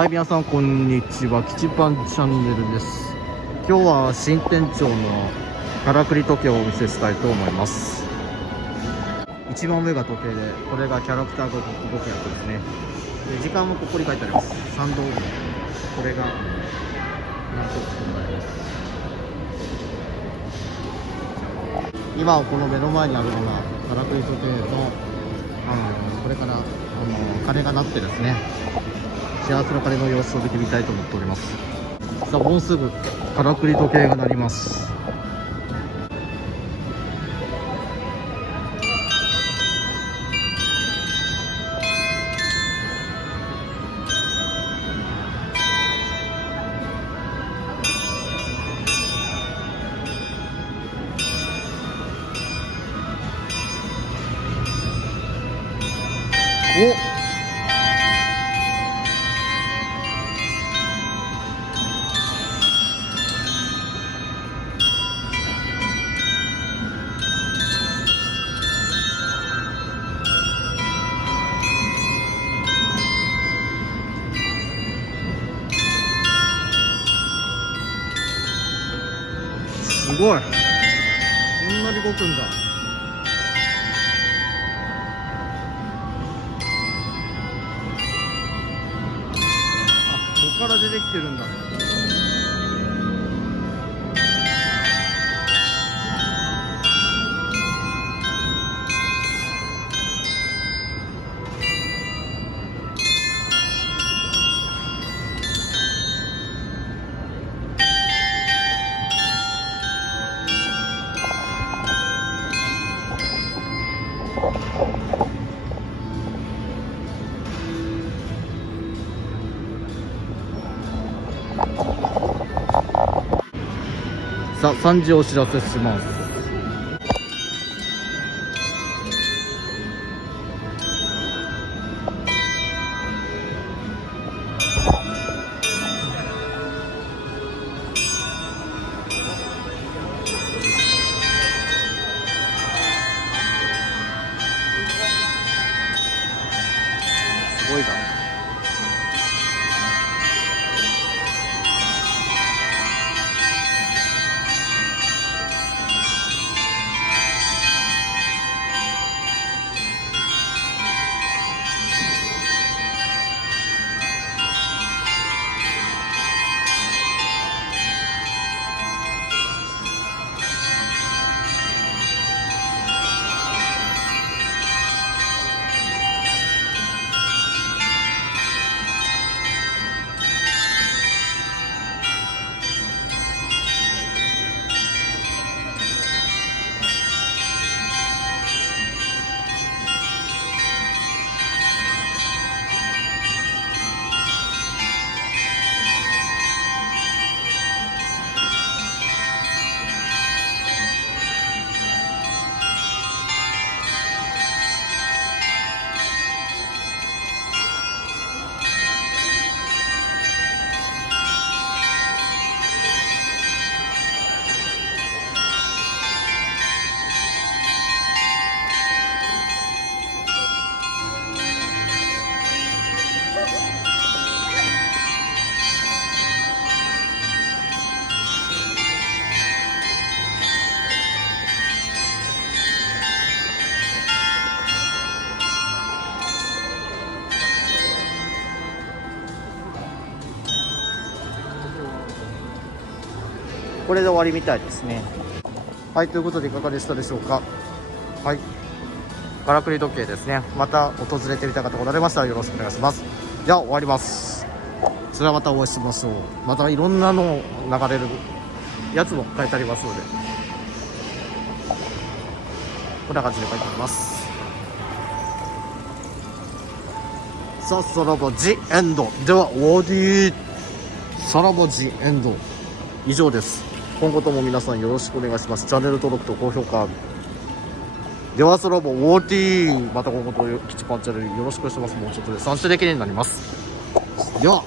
はい、皆さんこんにちは。キチパンチャンネルです。今日は新店長のからくり時計をお見せしたいと思います。一番上が時計で、これがキャラクター時計ですね。で時間もここに書いてあります。3度これが何とかになります。今この目の前にあるのがからくり時計のこれから鐘が鳴ってですね、幸せの鐘の様子を見てみたいと思っております。さあ、もうすぐからくり時計が鳴ります。お、すごい、こんなに動くんだ。あ、ここから出てきてるんだね。さあ、3時お知らせします。すごいな。これで終わりみたいですね。はい、ということでいかがでしたでしょうか。はい、からくり時計ですね。また訪れてみた方ございましたらよろしくお願いします。じゃあ終わります。それはまたお会いしましょう。またいろんなの流れるやつも書いてありますので、こんな感じで書いてあります。さあ、さらばジエンドでは終わり。さらばジエンド以上です。今後とも皆さんよろしくお願いします。チャンネル登録と高評価では、そらば終わり。また今後とキチパンチャンネルよろしくお願いします。もうちょっとで3種できれいになります。では。